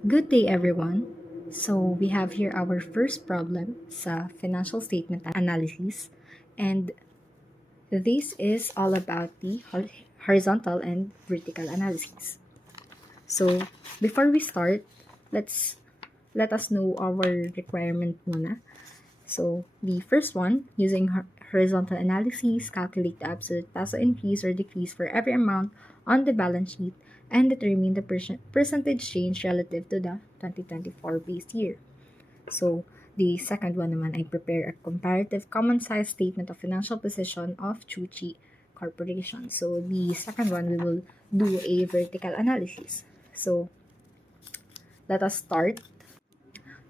Good day, everyone. So, we have here our first problem sa financial statement analysis, and this is all about the horizontal and vertical analysis. So, before we start, let us know our requirement muna. So, the first one, using horizontal analysis, calculate the absolute peso increase or decrease for every amount on the balance sheet and determine the percentage change relative to the 2024 base year. So, the second one naman ay prepare a comparative common size statement of financial position of Chuchi Corporation. So, the second one, we will do a vertical analysis. So, let us start.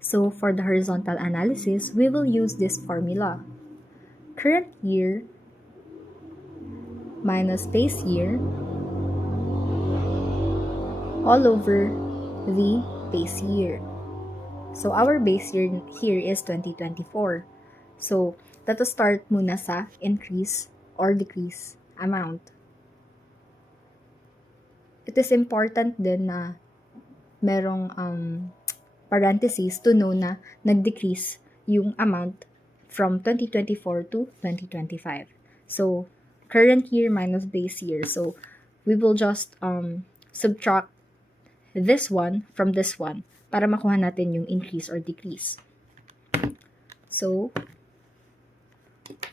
So, for the horizontal analysis, we will use this formula. Current year minus base year all over the base year. So, our base year here is 2024. So, let us start muna sa increase or decrease amount. It is important din na merong parentheses to know na nag-decrease yung amount from 2024 to 2025. So, current year minus base year. So, we will just subtract this one from this one para makuha natin yung increase or decrease. So,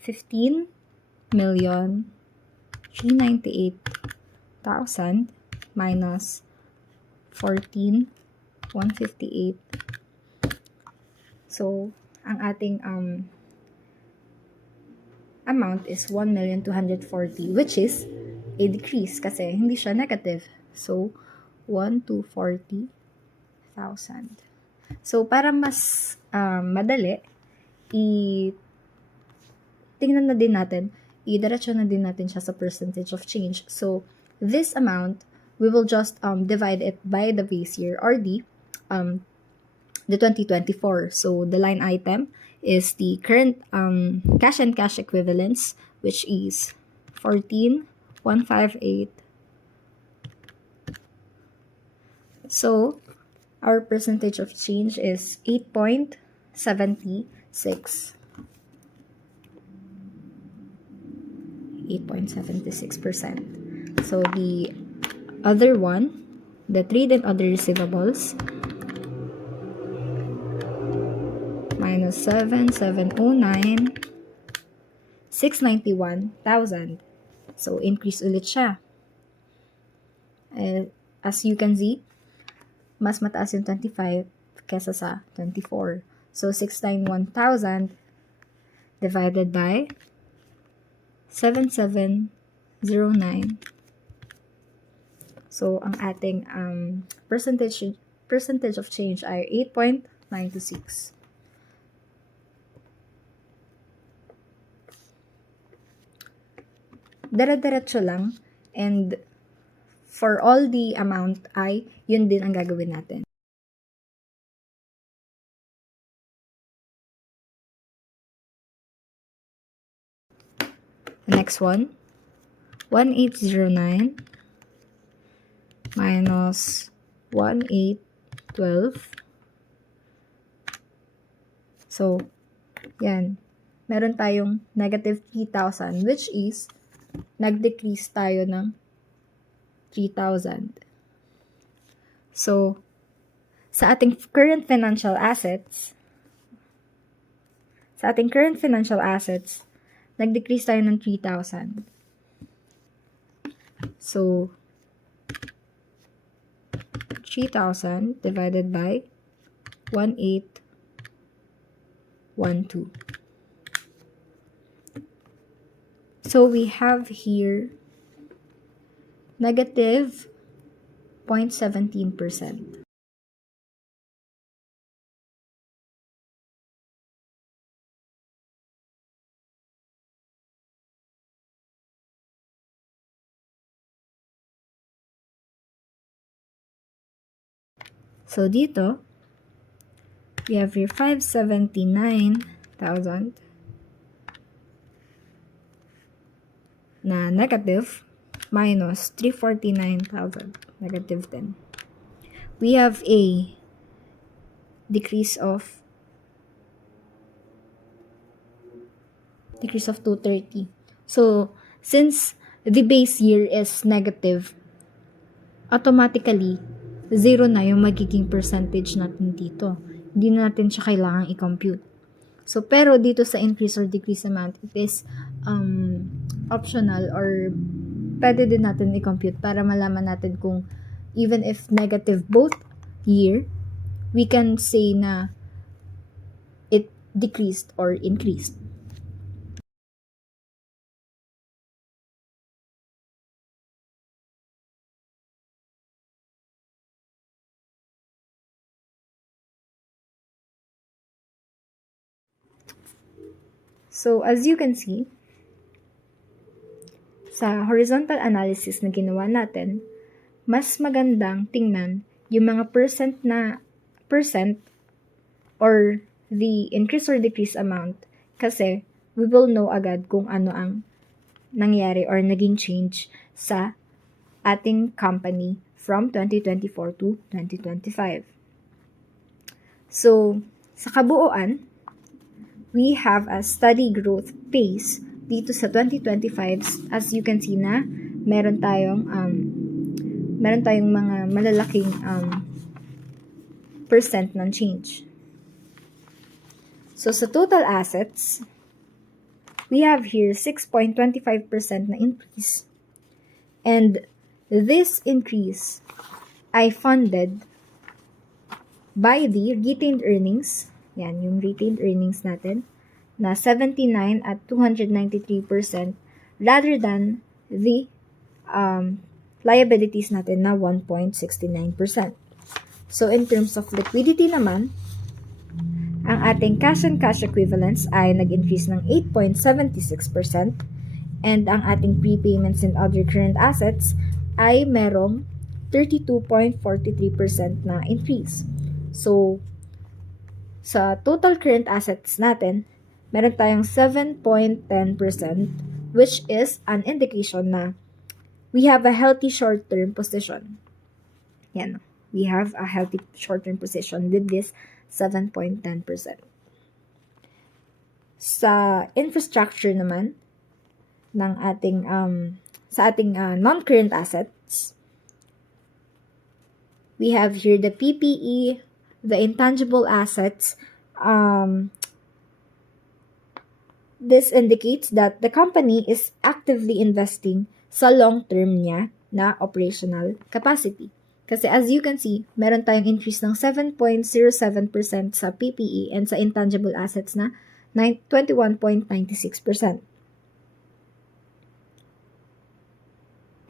15,398,000 minus 14,158. So, ang ating amount is 1,240,000, which is a decrease kasi hindi siya negative. So, 1,240,000. So, para mas madali, tingnan na din natin, i-diretso na din natin siya sa percentage of change. So, this amount, we will just divide it by the base year or the 2024. So, the line item is the current cash and cash equivalents, which is 14,158. So, our percentage of change is 8.76%. 8.76%. So, the other one, the trade and other receivables, minus 7,709, 691,000. So, increase ulit siya. As you can see, mas mataas yung 25 kesa sa 24. So, 691,000 divided by 7,709. So, ang ating percentage of change ay 8.926. Dire-diretso lang, and for all the amount ay yun din ang gagawin natin. Next one, 1,809 minus 1,812. So, yan. Meron tayong negative 3,000, which is nag-decrease tayo ng 3,000. So, sa ating current financial assets, nag-decrease tayo ng 3,000. So, 3,000 divided by 1,812. So, we have here negative 0.17%. So, dito, we have here 579,000 na negative minus 349,000 negative 10. We have a decrease of 230. So, since the base year is negative, automatically, zero na yung magiging percentage natin dito. Hindi na natin siya kailangang i-compute. So, pero dito sa increase or decrease amount, it is optional or pwede din natin i-compute para malaman natin kung even if negative both year, we can say na it decreased or increased. So, as you can see, sa horizontal analysis na ginawa natin, mas magandang tingnan yung mga percent or the increase or decrease amount kasi we will know agad kung ano ang nangyari or naging change sa ating company from 2024 to 2025. So, sa kabuuan, we have a steady growth pace dito sa 2025 as you can see na meron tayong mga malalaking percent ng change. So sa total assets, we have here 6.25% na increase. And this increase ay funded by the retained earnings. Yan, yung retained earnings natin na 79 at 293% rather than the liabilities natin na 1.69%. So, in terms of liquidity naman, ang ating cash and cash equivalents ay nag-increase ng 8.76% and ang ating prepayments and other current assets ay merong 32.43% na increase. So, sa total current assets natin, meron tayong 7.10% which is an indication na we have a healthy short-term position. Yan. We have a healthy short-term position with this 7.10%. Sa infrastructure naman ng ating non-current assets, we have here the PPE, the intangible assets. This indicates that the company is actively investing sa long-term niya na operational capacity. Kasi as you can see, meron tayong increase ng 7.07% sa PPE and sa intangible assets na 21.96%.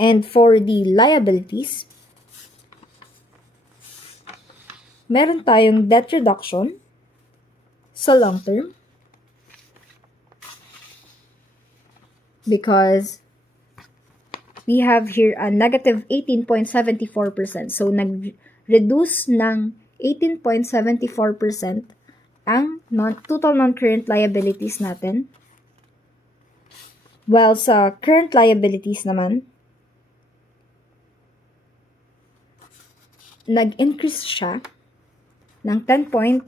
And for the liabilities, meron tayong debt reduction sa long term because we have here a negative 18.74%. So, nag-reduce ng 18.74% ang total non-current liabilities natin. While sa current liabilities naman, nag-increase siya ng 10.91%.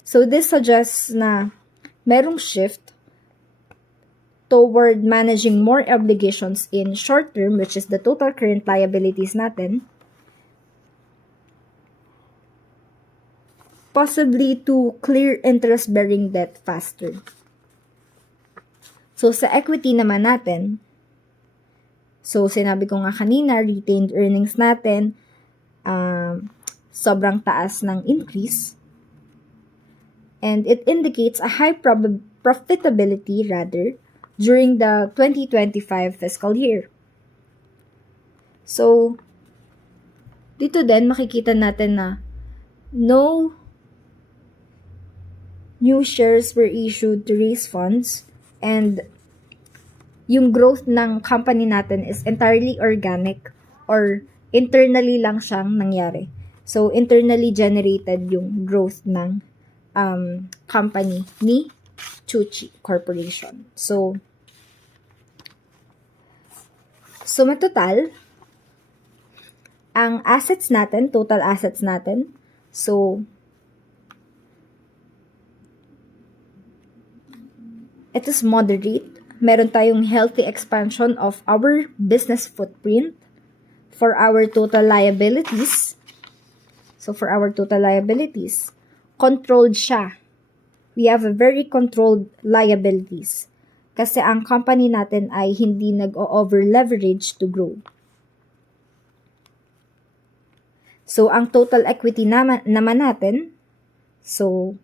So, this suggests na merong shift toward managing more obligations in short term, which is the total current liabilities natin, possibly to clear interest-bearing debt faster. So, sa equity naman natin, so sinabi ko nga kanina, retained earnings natin, sobrang taas ng increase. And it indicates a high profitability during the 2025 fiscal year. So, dito din makikita natin na no new shares were issued to raise funds and yung growth ng company natin is entirely organic or internally lang siyang nangyari. So, internally generated yung growth ng company ni Chuchi Corporation. So matotal, ang assets natin, total assets natin. So, it is moderate. Meron tayong healthy expansion of our business footprint. For our total liabilities, controlled siya. We have a very controlled liabilities. Kasi ang company natin ay hindi nag-over-leverage to grow. So, ang total equity naman natin, so,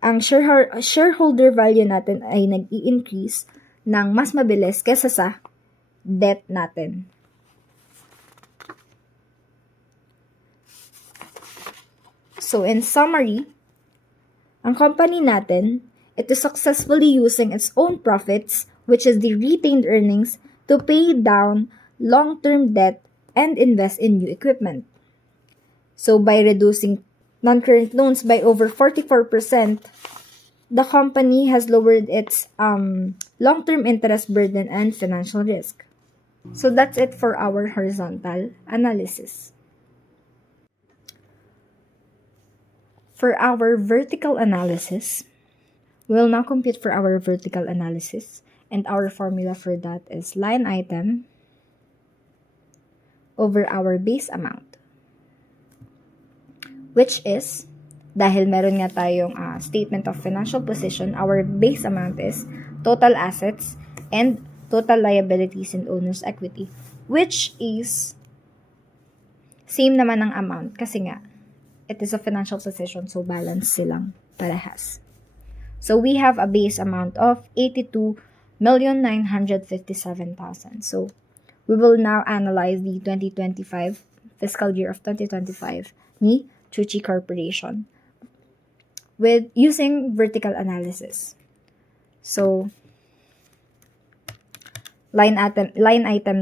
ang shareholder value natin ay nag-i-increase ng mas mabilis kesa sa debt natin. So, in summary, ang company natin, it is successfully using its own profits, which is the retained earnings, to pay down long-term debt and invest in new equipment. So, by reducing non-current loans by over 44%, the company has lowered its long-term interest burden and financial risk. So, that's it for our horizontal analysis. For our vertical analysis, we'll now compute for our vertical analysis, and our formula for that is line item over our base amount, which is, dahil meron nga tayong statement of financial position, our base amount is total assets and total liabilities and owner's equity, which is same naman ang amount kasi nga it is a financial position, so balance silang parehas. So we have a base amount of 82,957,000. So we will now analyze the 2025 fiscal year of 2025 ni Chuchi Corporation with using vertical analysis. So line item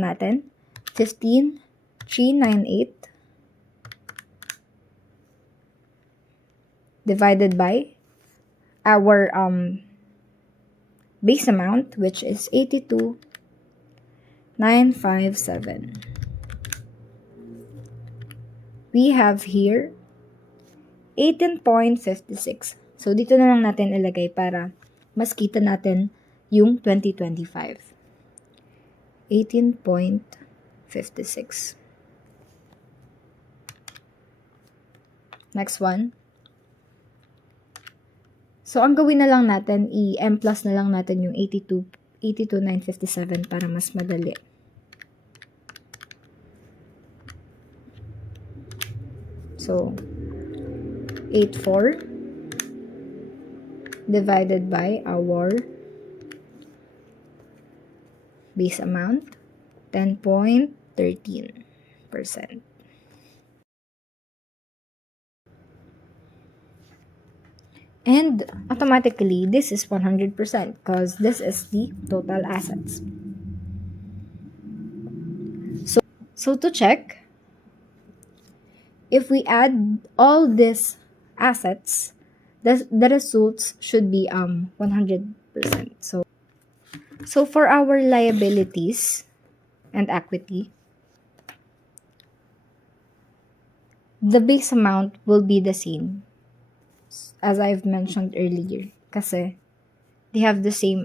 natin 15,398 divided by our base amount, which is 82,957. We have here 18.56. So, dito na lang natin ilagay para mas kita natin yung 2025. 18.56. Next one. So, ang gawin na lang natin, i-M plus na lang natin yung 82,957 para mas madali. So, 84 divided by our base amount, 10.13%. And automatically, this is 100% because this is the total assets. So to check, if we add all these assets, the results should be 100%. So for our liabilities and equity, the base amount will be the same as I've mentioned earlier, kasi they have the same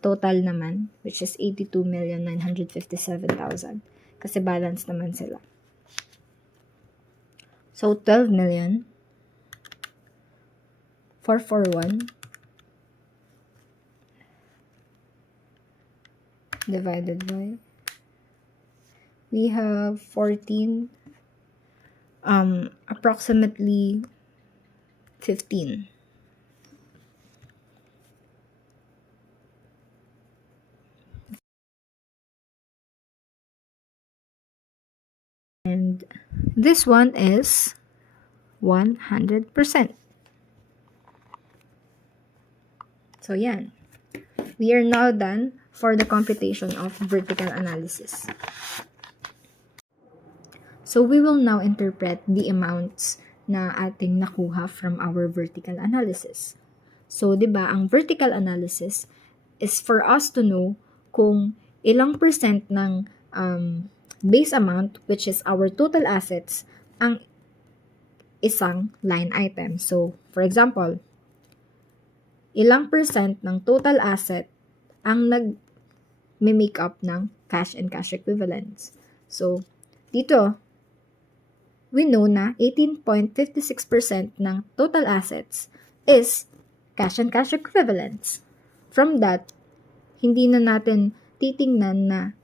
total naman, which is 82,957,000, kasi balance naman sila. So 12,441 divided by, we have 14, approximately 15. And this one is 100%. So, yan. We are now done for the computation of vertical analysis. So, we will now interpret the amounts na ating nakuha from our vertical analysis. So, di ba, ang vertical analysis is for us to know kung ilang percent ng base amount, which is our total assets, ang isang line item. So, for example, ilang percent ng total asset ang nag-make up ng cash and cash equivalents. So, dito, we know na 18.56% ng total assets is cash and cash equivalents. From that, hindi na natin titingnan na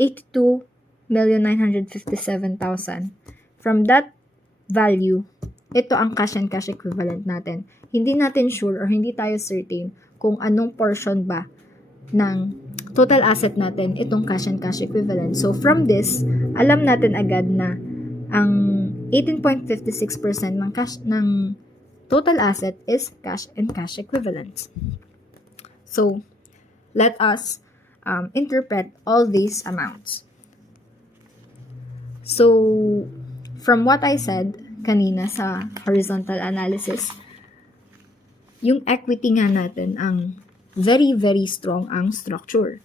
82,957,000. From that value, ito ang cash and cash equivalent natin. Hindi natin sure or hindi tayo certain kung anong portion ba ng total asset natin itong cash and cash equivalent. So, from this, alam natin agad na ang 18.56% ng total asset is cash and cash equivalents. So, let us interpret all these amounts. So, from what I said kanina sa horizontal analysis, yung equity nga natin ang very, very strong ang structure.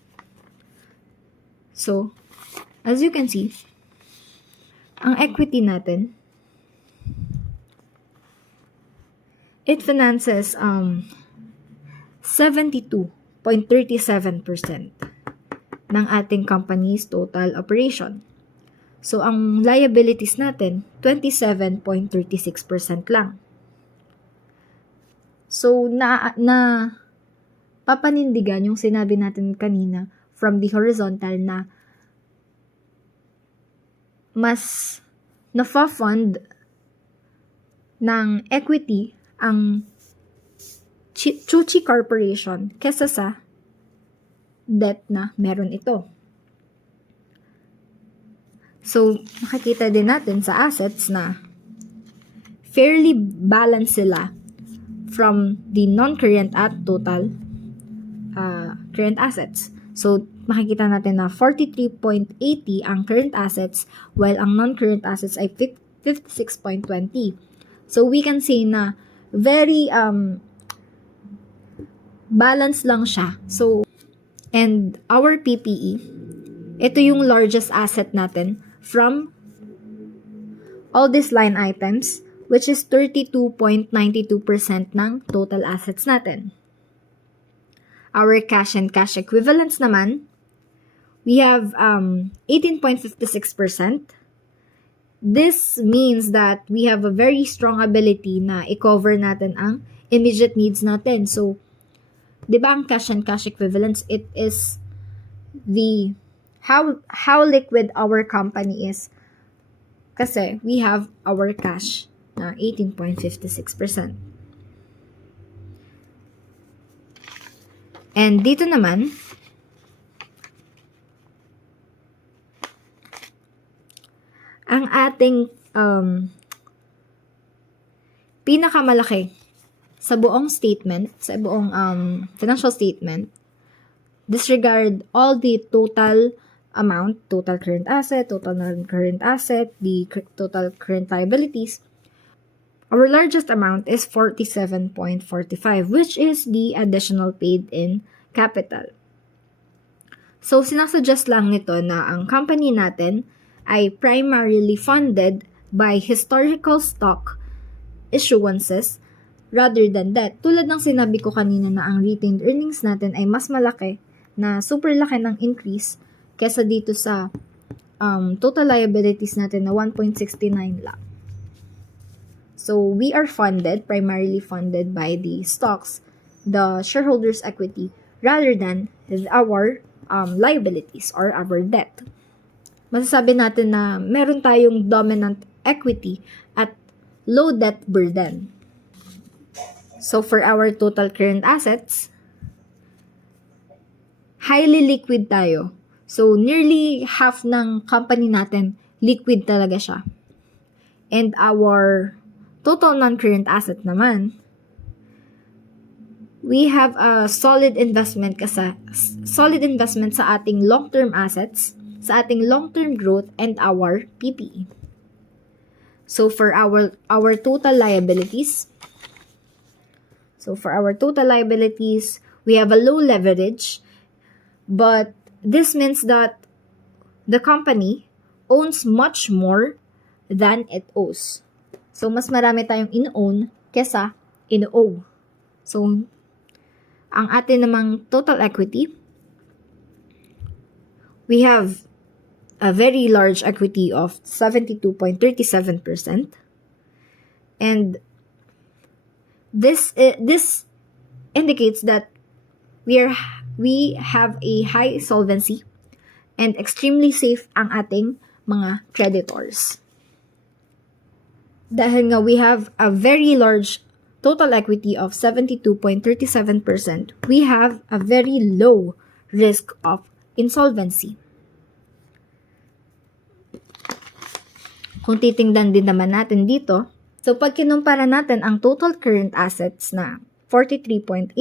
So, as you can see, ang equity natin, it finances 72.37% ng ating company's total operation. So, ang liabilities natin, 27.36% lang. So, papanindigan yung sinabi natin kanina from the horizontal na mas nafa-fund ng equity ang Chuchi Corporation kesa sa debt na meron ito. So, makikita din natin sa assets na fairly balanced sila from the non-current at total current assets. So, makikita natin na 43.80 ang current assets while ang non-current assets ay 56.20. So, we can say na very balanced lang siya. So, and our PPE, ito yung largest asset natin from all these line items, which is 32.92% ng total assets natin. Our cash and cash equivalents naman, we have 18.56%. This means that we have a very strong ability na i-cover natin ang immediate needs natin. So, di ba ang cash and cash equivalents, it is the how liquid our company is. Kasi we have our cash na 18.56%. And dito naman, ang ating pinakamalaki sa buong statement, sa buong financial statement, disregard all the total amount, total current asset, total non-current asset, the total current liabilities. Our largest amount is 47.45, which is the additional paid in capital. So, sinasuggest lang nito na ang company natin ay primarily funded by historical stock issuances rather than debt. Tulad ng sinabi ko kanina na ang retained earnings natin ay mas malaki, na super laki ng increase kesa dito sa total liabilities natin na 1.69 lang. So, we are primarily funded by the stocks, the shareholders' equity, rather than our liabilities or our debt. Masasabi natin na meron tayong dominant equity at low debt burden. So, for our total current assets, highly liquid tayo. So, nearly half ng company natin, liquid talaga siya. And our total non-current asset naman, we have a solid investment sa ating long-term assets, sa ating long-term growth, and our PPE. So, for our total liabilities, we have a low leverage, but this means that the company owns much more than it owes. So, mas marami tayong in-own kesa in-owe. So, ang atin namang total equity, we have a very large equity of 72.37%. And this indicates that we have a high solvency and extremely safe ang ating mga creditors. Dahil nga we have a very large total equity of 72.37%, we have a very low risk of insolvency. Kung titingnan din naman natin dito, so pag kinumpara natin ang total current assets na 43.80%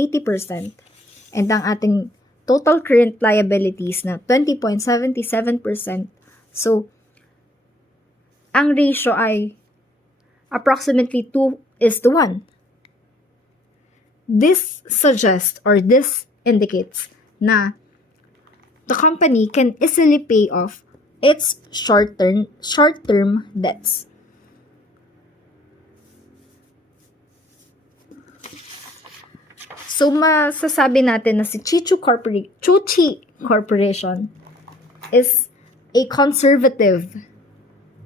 and ang ating total current liabilities na 20.77%, so ang ratio ay approximately 2:1. This suggests or this indicates na the company can easily pay off its short-term debts. So, masasabi natin na si Chuchi Corporation is a conservative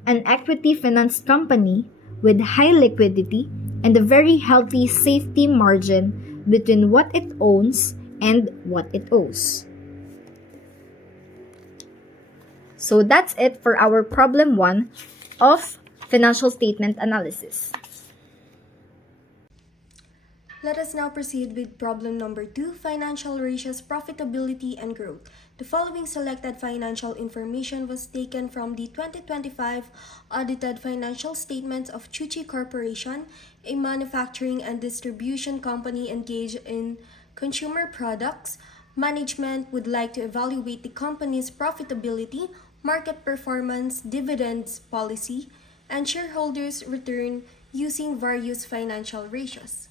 and equity-financed company with high liquidity and a very healthy safety margin between what it owns and what it owes. So that's it for our problem 1 of financial statement analysis. Let us now proceed with problem number 2, financial ratios, profitability, and growth. The following selected financial information was taken from the 2025 audited financial statements of Chuchi Corporation, a manufacturing and distribution company engaged in consumer products. Management would like to evaluate the company's profitability, market performance, dividends policy, and shareholders' return using various financial ratios.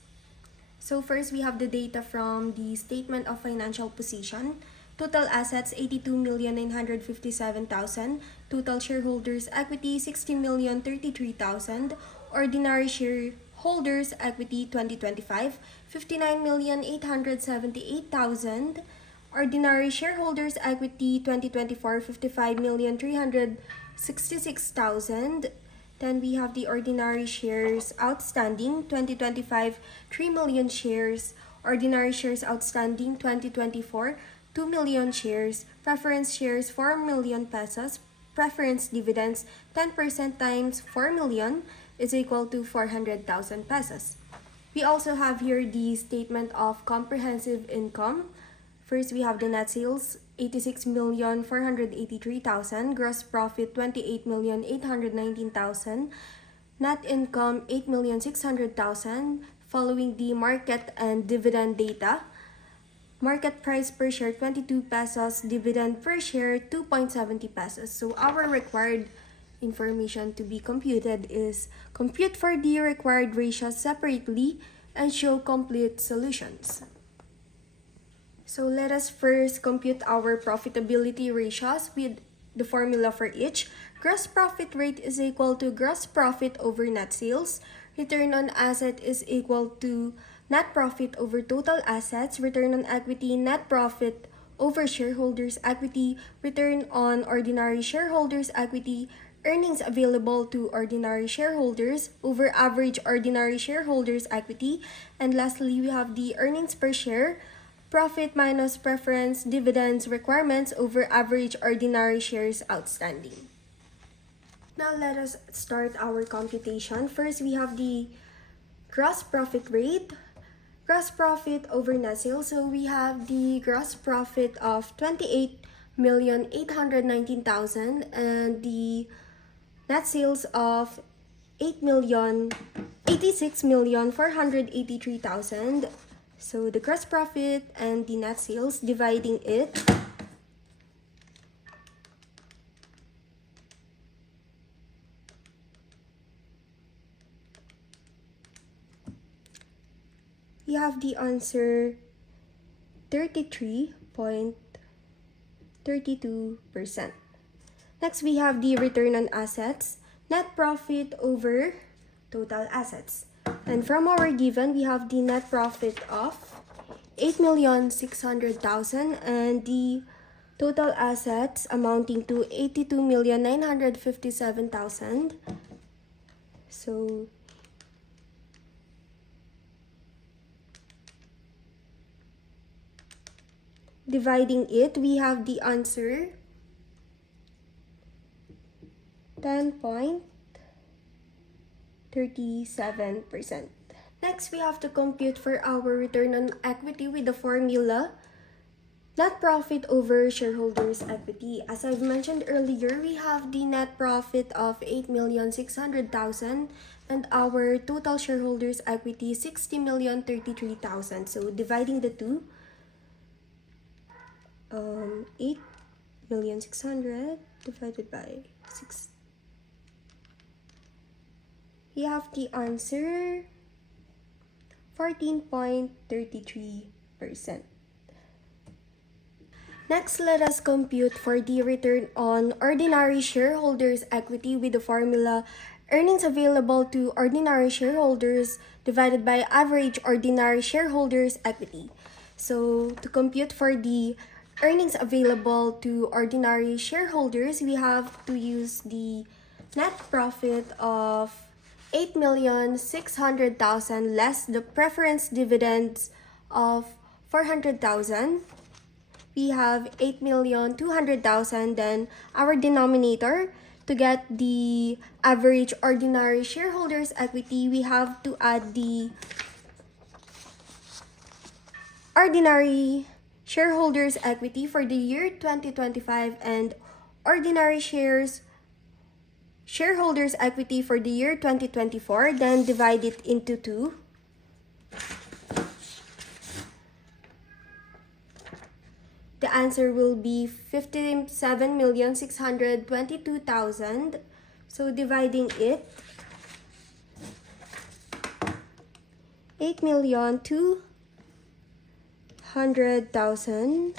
So first, we have the data from the Statement of Financial Position. Total assets, 82,957,000. Total shareholders' equity, 60,033,000. Ordinary shareholders' equity 2025, 59,878,000. Ordinary shareholders' equity 2024, 55,366,000. Then we have the ordinary shares outstanding, 2025, 3 million shares. Ordinary shares outstanding, 2024, 2 million shares. Preference shares, 4 million pesos. Preference dividends, 10% times 4 million is equal to 400,000 pesos. We also have here the statement of comprehensive income. First, we have the net sales, 86,483,000. Gross profit, 28,819,000. Net income, 8,600,000. Following the market and dividend data, market price per share 22 pesos, dividend per share 2.70 pesos. So our required information to be computed is compute for the required ratios separately and show complete solutions. So let us first compute our profitability ratios with the formula for each. Gross profit rate is equal to gross profit over net sales. Return on asset is equal to net profit over total assets. Return on equity, net profit over shareholders' equity. Return on ordinary shareholders' equity, earnings available to ordinary shareholders over average ordinary shareholders' equity. And lastly, we have the earnings per share, profit minus preference dividends requirements over average ordinary shares outstanding. Now let us start our computation. First, we have the gross profit rate, gross profit over net sales. So we have the gross profit of 28,819,000 and the net sales of 86,483,000. So the gross profit and the net sales, dividing it, we have the answer 33.32%. Next, we have the return on assets, net profit over total assets. And from our given, we have the net profit of 8,600,000 and the total assets amounting to 82,957,000. So, dividing it, we have the answer 10.37%. Next, we have to compute for our return on equity with the formula net profit over shareholders' equity. As I've mentioned earlier, we have the net profit of 8,600,000 and our total shareholders' equity 60,033,000. So dividing the two, 8,600,000 divided by 6. We have the answer 14.33%. Next, let us compute for the return on ordinary shareholders' equity with the formula earnings available to ordinary shareholders divided by average ordinary shareholders' equity. So, to compute for the earnings available to ordinary shareholders, we have to use the net profit of 8,600,000 less the preference dividends of 400,000. We have 8,200,000. Then our denominator, to get the average ordinary shareholders equity, we have to add the ordinary shareholders equity for the year 2025 and ordinary shareholders equity for the year 2024, then divide it into 2. The answer will be 57,622,000. So dividing it, 8,200,000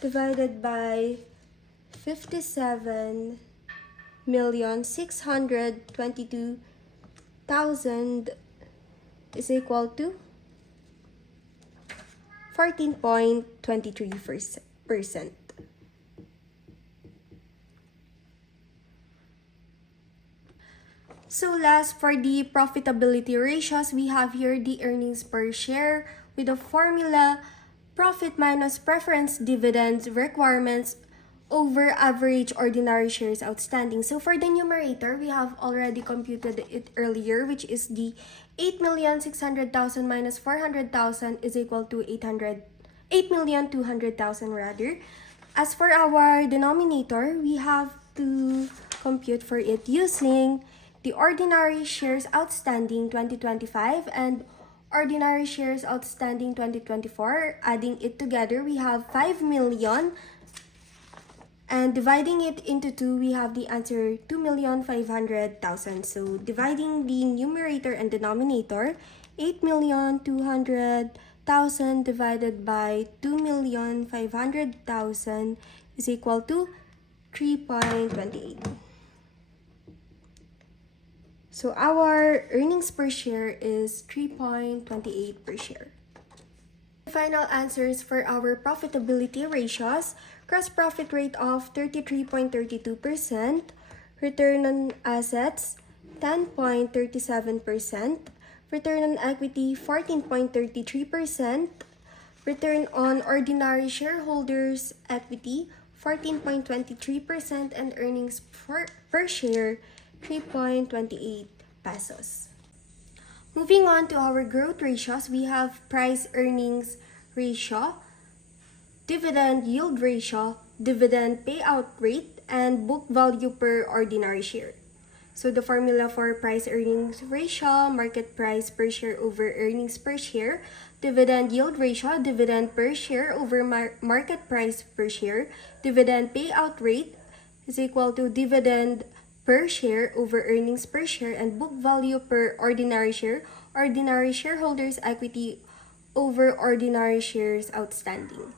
divided by 57,622,000 is equal to 14.23%. So last, for the profitability ratios, we have here the earnings per share with the formula profit minus preference dividends requirements over average ordinary shares outstanding. So for the numerator, we have already computed it earlier, which is the 8,600,000 minus 400,000 is equal to 8,200,000 rather. As for our denominator, we have to compute for it using the ordinary shares outstanding 2025 and ordinary shares outstanding 2024. Adding it together, we have 5 million. And dividing it into 2, we have the answer 2,500,000. So dividing the numerator and denominator, 8,200,000 divided by 2,500,000 is equal to 3.28. So our earnings per share is 3.28 per share. Final answers for our profitability ratios: gross profit rate of 33.32%, return on assets 10.37%, return on equity 14.33%, return on ordinary shareholders equity 14.23%, and earnings per share 3.28 pesos. Moving on to our growth ratios, we have price earnings ratio, dividend yield ratio, dividend payout rate, and book value per ordinary share. So the formula for price earnings ratio, market price per share over earnings per share, dividend yield ratio, dividend per share over market price per share, dividend payout rate is equal to dividend per share over earnings per share, and book value per ordinary share, ordinary shareholders equity over ordinary shares outstanding.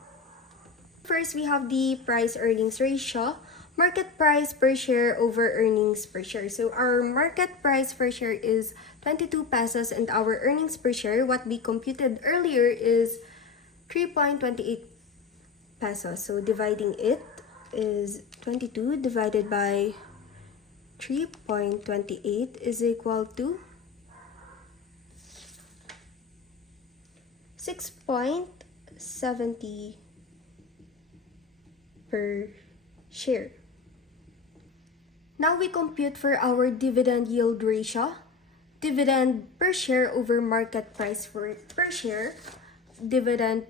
First, we have the price earnings ratio. market price per share over earnings per share. So our market price per share is 22 pesos and our earnings per share, what we computed earlier, is 3.28 pesos. So dividing it is 22 divided by 3.28 is equal to 6.70 per share. Now we compute for our dividend yield ratio. Dividend per share over market price per share. Dividend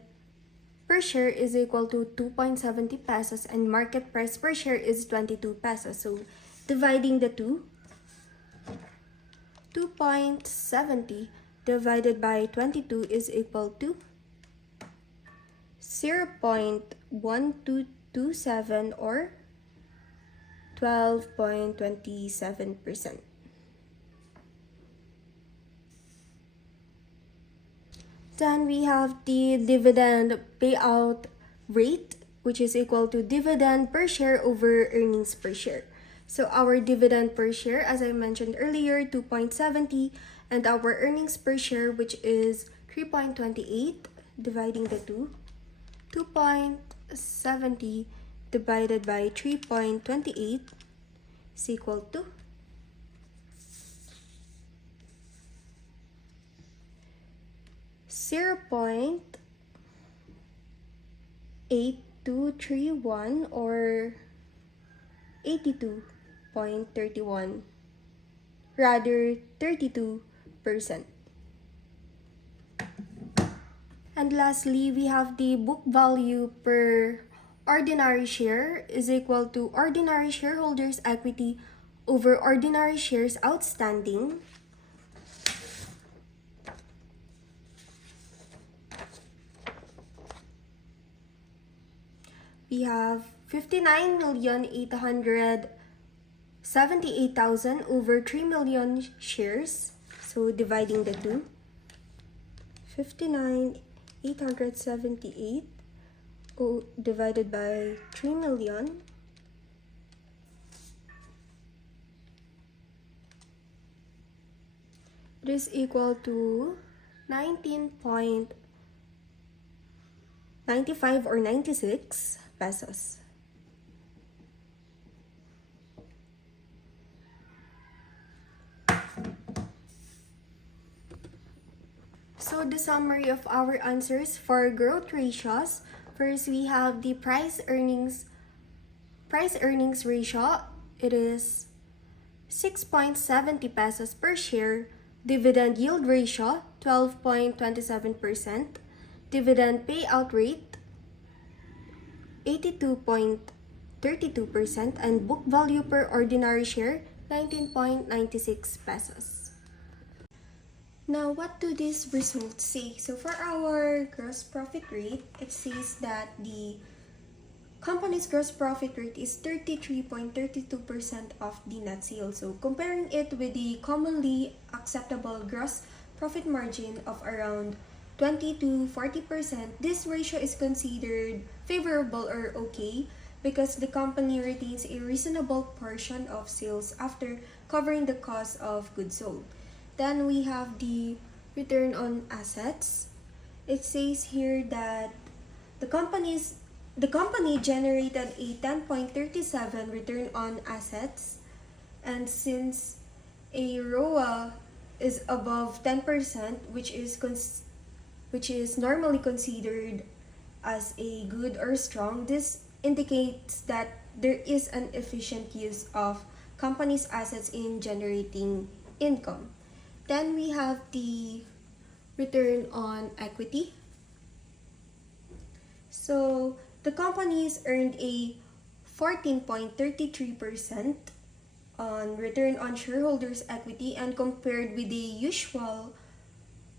per share is equal to 2.70 pesos and market price per share is 22 pesos. So dividing the two, 2.70 divided by 22 is equal to 0.1227 or 12.27%. Then we have the dividend payout rate, which is equal to dividend per share over earnings per share. So our dividend per share, as I mentioned earlier, 2.70, and our earnings per share, which is 3.28, dividing the two, 2.70 divided by 3.28 is equal to 0.8231 or 82.31, rather 32%. And lastly, we have the book value per ordinary share is equal to ordinary shareholders' equity over ordinary shares outstanding. We have 59,878,000 over 3 million shares. So dividing the two, 59,878 divided by 3 million it is equal to 19.95 or 96 pesos. So the summary of our answers for growth ratios. First, we have the price earnings ratio. It is 6.70 pesos per share. Dividend yield ratio, 12.27%. Dividend payout rate, 82.32%. And book value per ordinary share, 19.96 pesos. Now, what do these results say? So for our gross profit rate, it says that the company's gross profit rate is 33.32% of the net sales. So comparing it with the commonly acceptable gross profit margin of around 20 to 40%, this ratio is considered favorable or okay because the company retains a reasonable portion of sales after covering the cost of goods sold. Then we have the return on assets. It says here that the company generated a 10.37 return on assets, and since a ROA is above 10%, which is normally considered as a good or strong, this indicates that there is an efficient use of company's assets in generating income. Then we have the return on equity. So the companies earned a 14.33% on return on shareholders' equity, and compared with the usual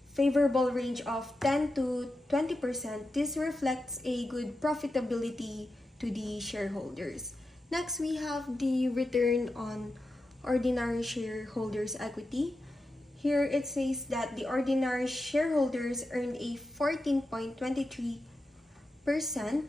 favorable range of 10 to 20%, this reflects a good profitability to the shareholders. Next, we have the return on ordinary shareholders' equity. Here it says that the ordinary shareholders earned a 14.23%,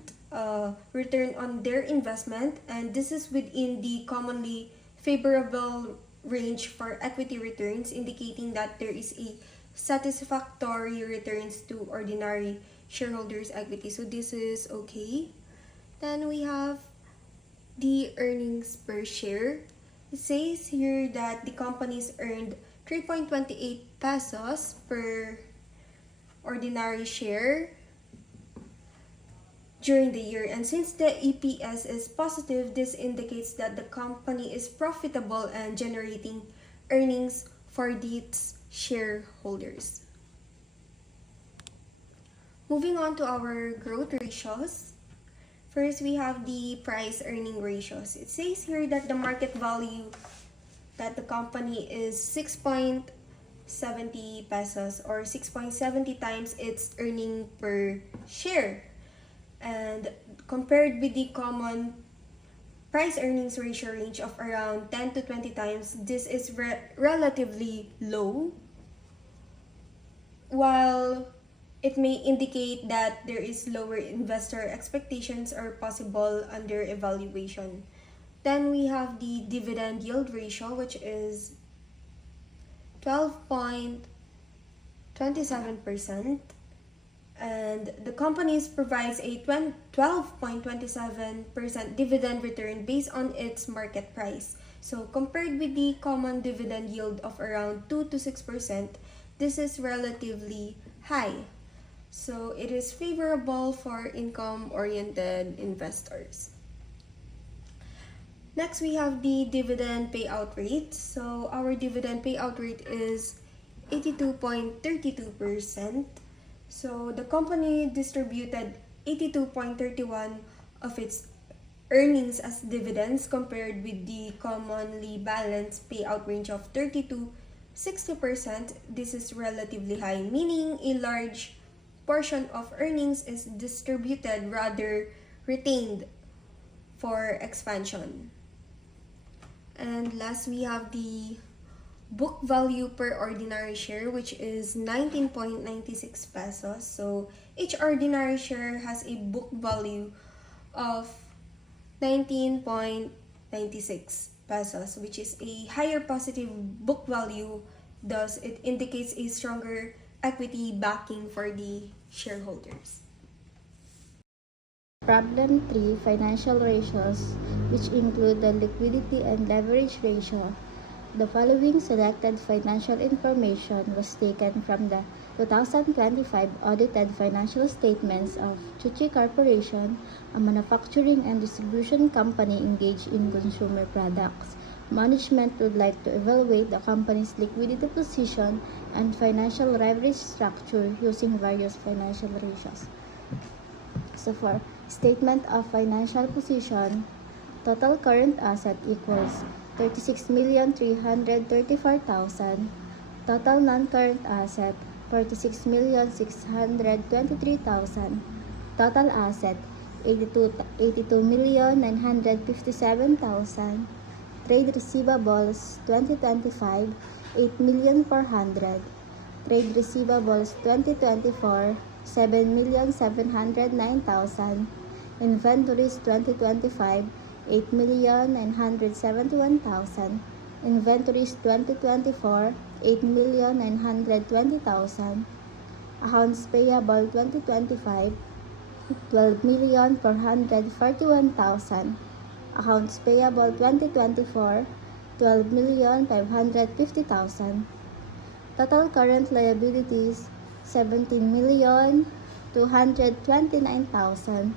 return on their investment, and this is within the commonly favorable range for equity returns, indicating that there is a satisfactory returns to ordinary shareholders' equity. So this is okay. Then we have the earnings per share. It says here that the companies earned 3.28 pesos per ordinary share during the year, and since the EPS is positive, this indicates that the company is profitable and generating earnings for its shareholders. Moving on to our growth ratios. First, we have the price earning ratios. It says here that the market value that the company is 6.70 pesos, or 6.70 times its earning per share. And compared with the common price earnings ratio range of around 10 to 20 times, this is relatively low, while it may indicate that there is lower investor expectations or possible under evaluation. Then we have the dividend yield ratio, which is 12.27%. And the company provides a 12.27% dividend return based on its market price. So compared with the common dividend yield of around 2 to 6%, this is relatively high. So it is favorable for income-oriented investors. Next, we have the dividend payout rate. So our dividend payout rate is 82.32%. So the company distributed 82.31 of its earnings as dividends, compared with the commonly balanced payout range of 30 to 60%. This is relatively high, meaning a large portion of earnings is distributed rather retained for expansion. And last, we have the book value per ordinary share, which is 19.96 pesos. So each ordinary share has a book value of 19.96 pesos, which is a higher positive book value. Thus, it indicates a stronger equity backing for the shareholders. Problem 3, financial ratios, which include the liquidity and leverage ratio. The following selected financial information was taken from the 2025 audited financial statements of Chuchi Corporation, a manufacturing and distribution company engaged in consumer products. Management would like to evaluate the company's liquidity position and financial leverage structure using various financial ratios. So for statement of financial position, total current asset equals 36,334,000. Total non-current asset 46,623,000. Total asset 82,957,000. Trade receivables 2025 8,400,000. Trade receivables 2024 7,709,000. Inventories 2025 8,971,000. Inventories 2024 8,920,000. Accounts payable 2025 12,441,000. Accounts payable 2024 12,550,000. Total current liabilities 17,229,000.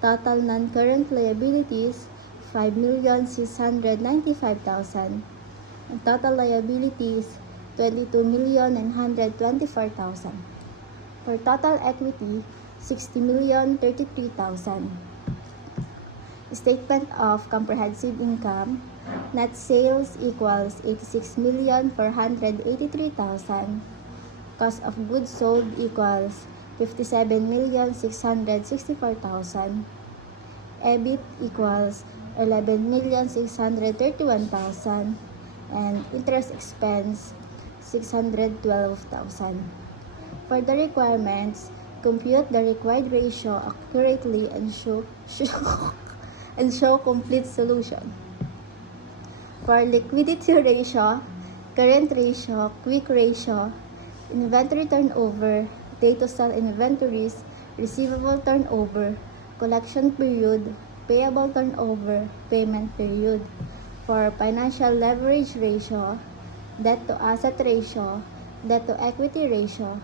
Total non-current liabilities 5,695,000. And total liabilities 22,924,000. For total equity 60,033,000. Statement of comprehensive income. Net sales equals 86,483,000. Cost of goods sold equals 57,664,000. EBIT equals 11,631,000. And interest expense 612,000. For the requirements, compute the required ratio accurately and show complete solution. For liquidity ratio, current ratio, quick ratio, inventory turnover, day to sell inventories, receivable turnover, collection period, payable turnover, payment period. For financial leverage ratio, debt to asset ratio, debt to equity ratio,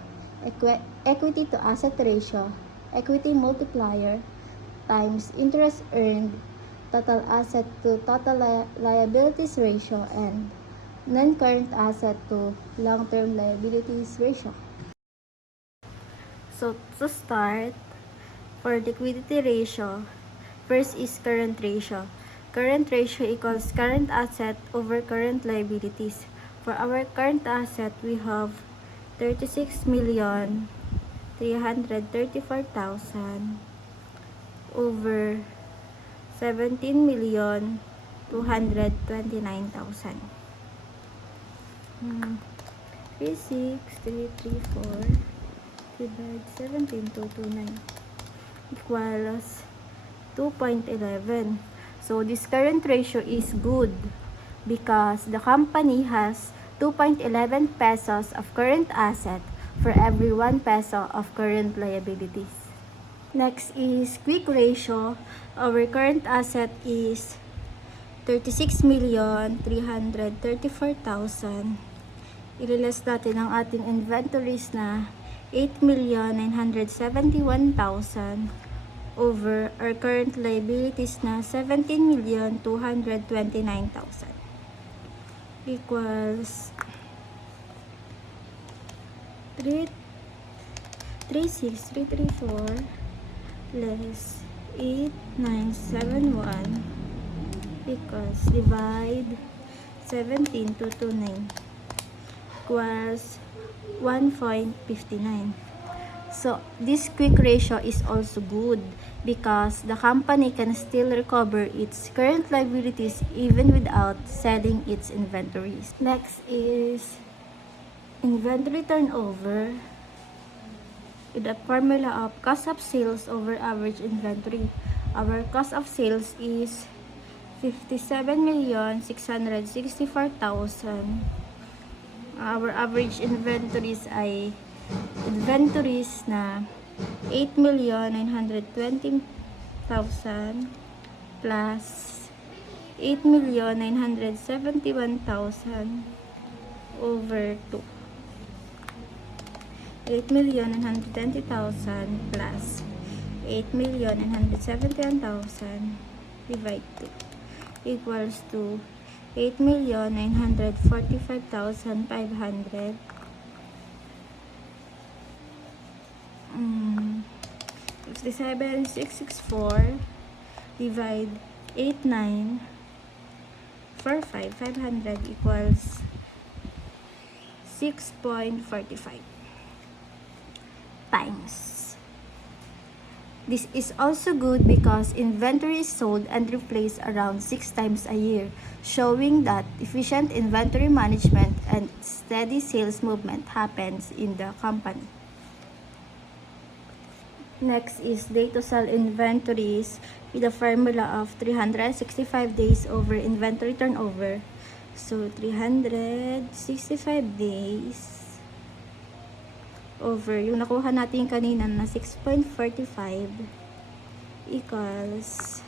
equity to asset ratio, equity multiplier, times interest earned, total asset to total liabilities ratio, and non-current asset to long-term liabilities ratio. So to start, for liquidity ratio, first is current ratio. Current ratio equals current asset over current liabilities. For our current asset, we have 36,334,000 over 17,229,000. 36,334 divide 17,229 equals 2.11. So this current ratio is good because the company has 2.11 pesos of current asset for every 1 peso of current liabilities. Next is quick ratio. Our current asset is 36,334,000. I-less natin ang ating inventories na 8,971,000 over our current liabilities na 17,229,000 equals 36,334 less 8,971 equals divide 17,229 equals 1.59. So this quick ratio is also good because the company can still recover its current liabilities even without selling its inventories. Next is inventory turnover with the formula of cost of sales over average inventory. Our cost of sales is 57,664,000. Our average inventories ay inventories na 8,920,000 plus 8,971,000 over 2. 8,920,000 plus 8,971,000 divide 2 equals to 8,945,500 57,664 divide 8,945,500 equals 6.45 times. This is also good because inventory is sold and replaced around 6 times a year, showing that efficient inventory management and steady sales movement happens in the company. Next is day to sell inventories with a formula of 365 days over inventory turnover. So 365 days over yung nakuha natin kanina na 6.45 equals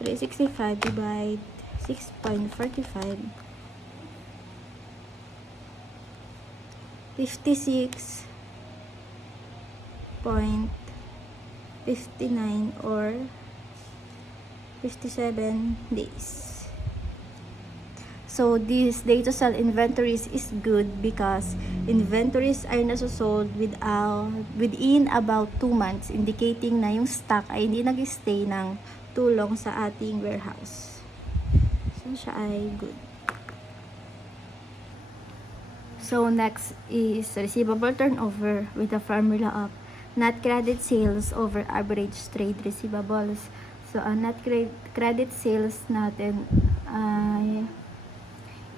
365 divide 6.45 56.59 or 57 days. So this day to sell inventories is good because inventories are nasusold within about 2 months, indicating na yung stock ay hindi nag-stay ng too long sa ating warehouse. So siya ay good. So next is receivable turnover with the formula of net credit sales over average trade receivables. So ang net credit sales natin ay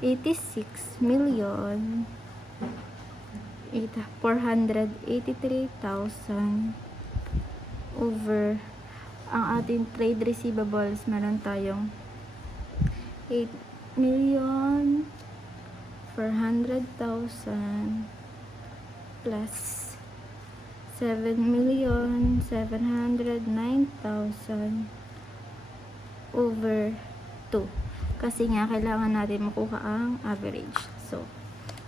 86 million 483,000 over ang ating trade receivables, meron tayong 8,400,000 plus 7,709,000 over 2. Kasi nga, kailangan natin makuha ang average. So,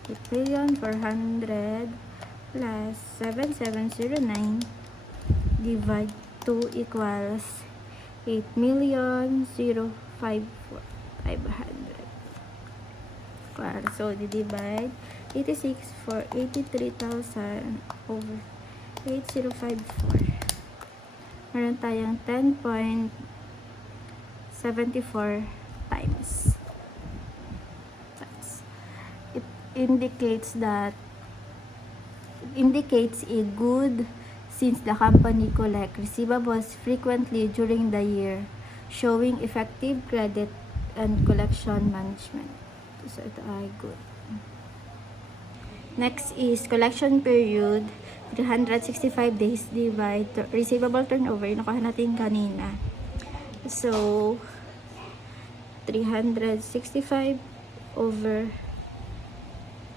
8,400,000 plus 7,709 divide 2 equals 8,054,500. So, divide 86 for 83,000 over 8,054. Meron tayong 10.74 times. It indicates a good since the company collect receivables frequently during the year, showing effective credit and collection management. So, ito ay good. Next is collection period, 365 days divide receivable turnover. Yung nakuha natin kanina. So, 365 over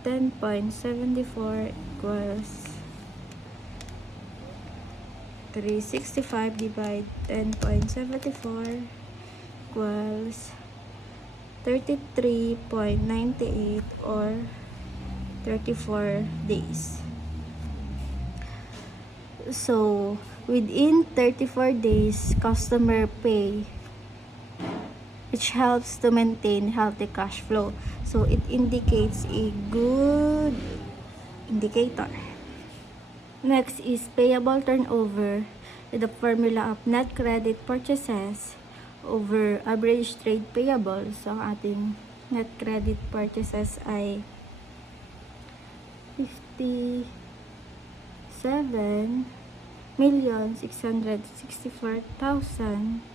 10.74 equals 365 divide 10.74 equals 33.98 or 34 days. So, within 34 days, customer pay, which helps to maintain healthy cash flow. So, it indicates a good indicator. Next is payable turnover with the formula of net credit purchases over average trade payable. So, ang ating net credit purchases ay 57,664,000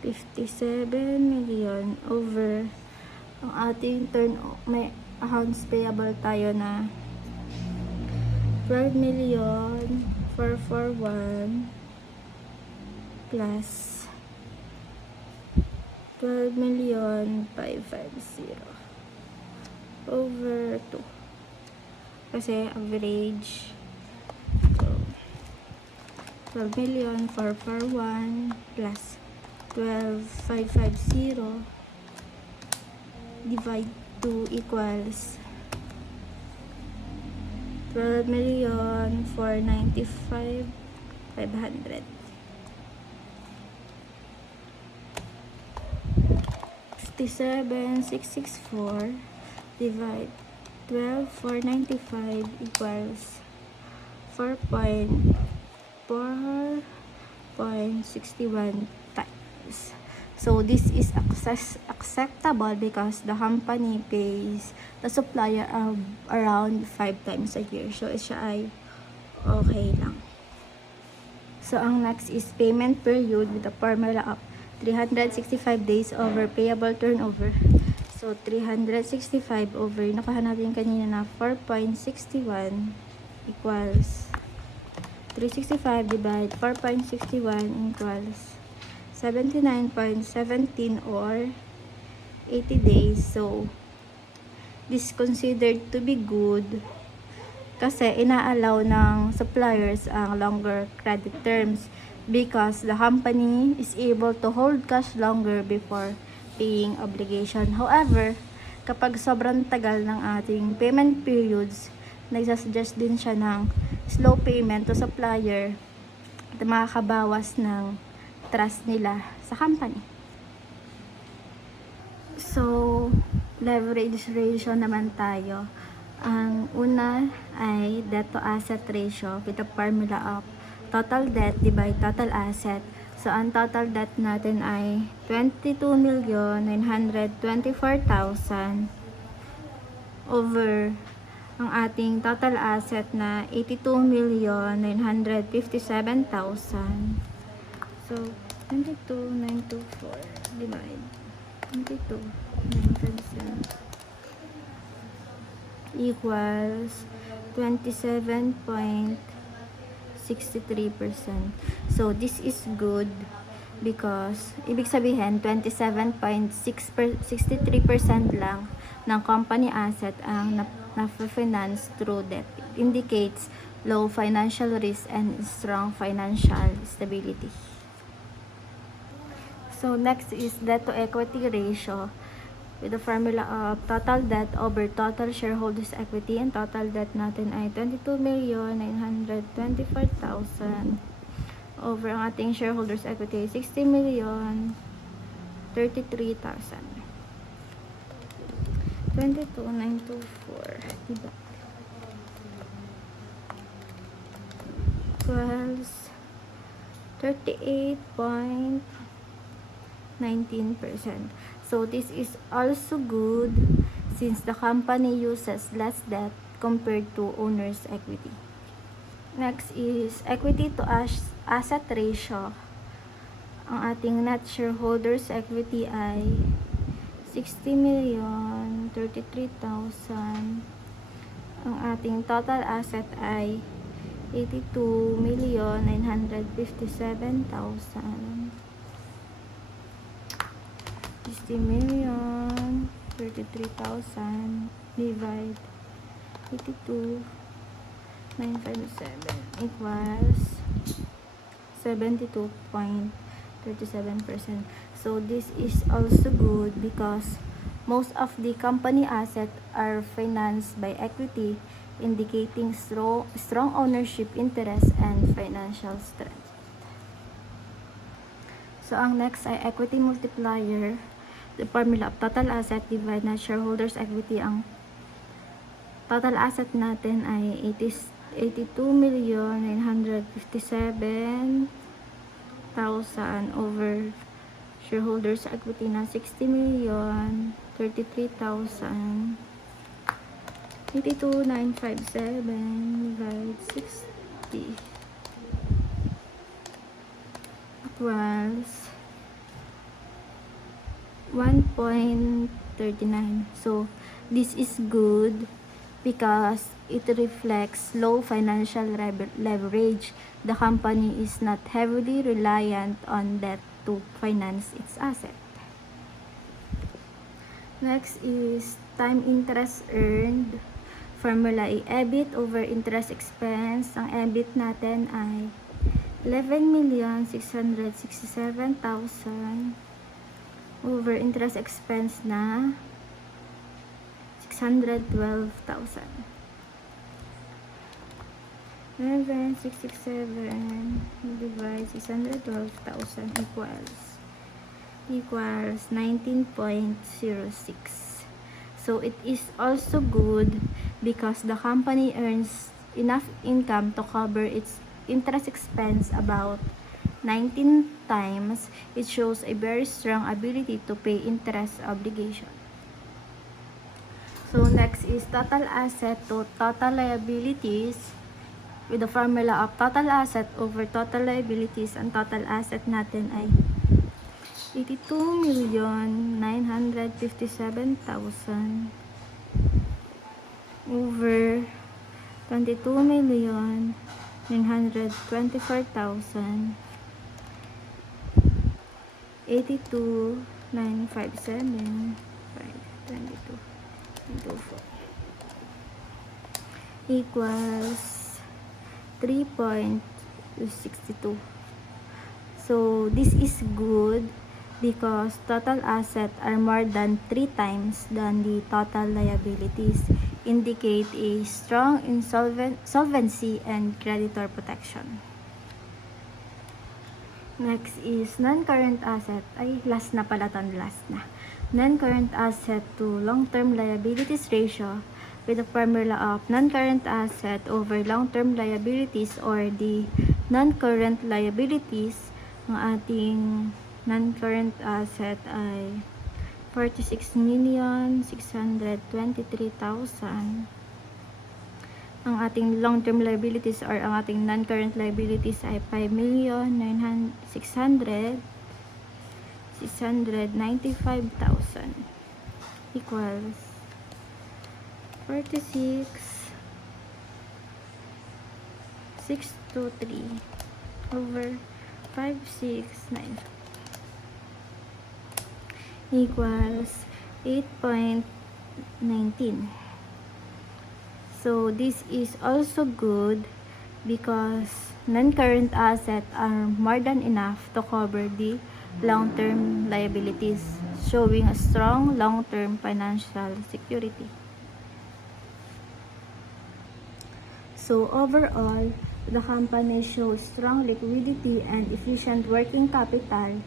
57 million over ang ating may accounts payable tayo na 12,441 plus 12,550 over 2 kasi average. So 12,441 plus 12,550 divide 2 equals 12,495,500. 57,664 divide 12,495 equals 4.61 times. So, this is acceptable because the company pays the supplier around 5 times a year. So, siya ay okay lang. So, ang next is payment period with the formula of 365 days over payable turnover. So, 365 over, nakuha natin kanina na 4.61 equals 365 divide 4.61 equals 79.17 or 80 days. So, this is considered to be good kasi inaalaw ng suppliers ang longer credit terms because the company is able to hold cash longer before paying obligation. However, kapag sobrang tagal ng ating payment periods, nagsasuggest din siya ng slow payment to supplier at makakabawas ng trust nila sa company. So, leverage ratio naman tayo. Ang una ay debt to asset ratio with the formula of total debt divide total asset. So, ang total debt natin ay 22,924,000 over ang ating total asset na 82,957,000. So, 22,924 divide 22,957. equals 27.63%. So, this is good because, ibig sabihin, 27.63% lang ng company asset ang na-finance through debt. It indicates low financial risk and strong financial stability. So, next is debt to equity ratio with the formula of total debt over total shareholders equity, and total debt natin ay 22,924,000 over ang ating shareholders equity ay 60,033,000. 22,924 diba? Equals 38.19%. So, this is also good since the company uses less debt compared to owner's equity. Next is equity to asset ratio. Ang ating net shareholders equity ay 60,033,000. Ang ating total asset ay 82,957,000. 60,033,000 divide 82,957 equals 72.37%. So, this is also good because most of the company assets are financed by equity, indicating strong ownership interest and financial strength. So, ang next ay equity multiplier. The formula of total asset divide na shareholders equity. Ang total asset natin ay 82,957,000 over shareholders equity na 60,033,000. 82,957 divide 60 equals 1.39. So, this is good because it reflects low financial leverage. The company is not heavily reliant on debt to finance its asset. Next is time interest earned. Formula ay EBIT over interest expense. Ang EBIT natin ay 11,667,000 over interest expense na 612,000. 11,667 divide 612,000 equals 19.06. So, it is also good because the company earns enough income to cover its interest expense about 19 times. It shows a very strong ability to pay interest obligation. So, next is total asset to total liabilities with the formula of total asset over total liabilities. Ang total asset natin ay 82,957,000 over 22,924,000. 82,957 by 22,924 equals 3.62. So, this is good because total assets are more than 3 times than the total liabilities, indicate a strong solvency and creditor protection. Next is non-current asset. Ay, last na. Non-current asset to long-term liabilities ratio with the formula of non-current asset over long-term liabilities or the non-current liabilities. Ang ating non-current asset ay 46,623,000. Ang ating long-term liabilities or ang ating non-current liabilities ay 5,695,000 equals 46,623 over 569 equals 8.19. So this is also good because non-current assets are more than enough to cover the long-term liabilities, showing a strong long-term financial security. So overall, the company shows strong liquidity and efficient working capital.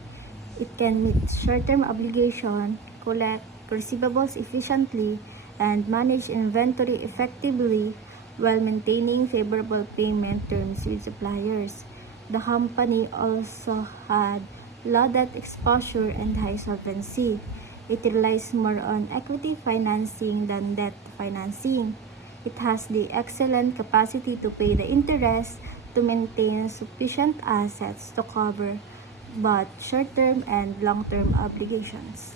It can meet short-term obligations, collect receivables efficiently, and manage inventory effectively while maintaining favorable payment terms with suppliers. The company also had low debt exposure and high solvency. It relies more on equity financing than debt financing. It has the excellent capacity to pay the interest to maintain sufficient assets to cover both short-term and long-term obligations.